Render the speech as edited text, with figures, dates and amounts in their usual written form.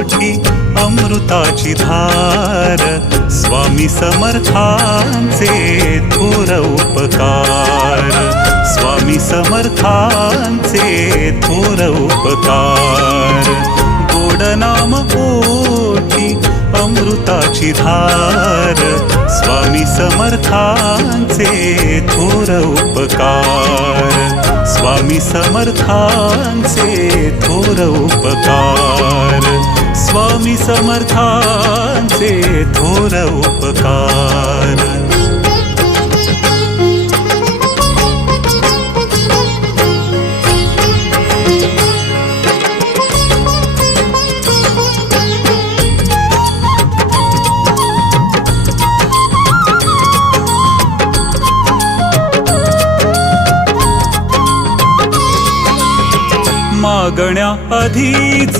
ओठी अमृताची धार, स्वामी समर्थांचे थोर उपकार, स्वामी समर्थांचे थोर उपकार। गोड नाम ओठी अमृताची धार, स्वामी समर्थांचे थोर उपकार, स्वामी समर्थांचे थोर उपकार, स्वामी समर्थांचे थोर उपकार। मागण्या आधीच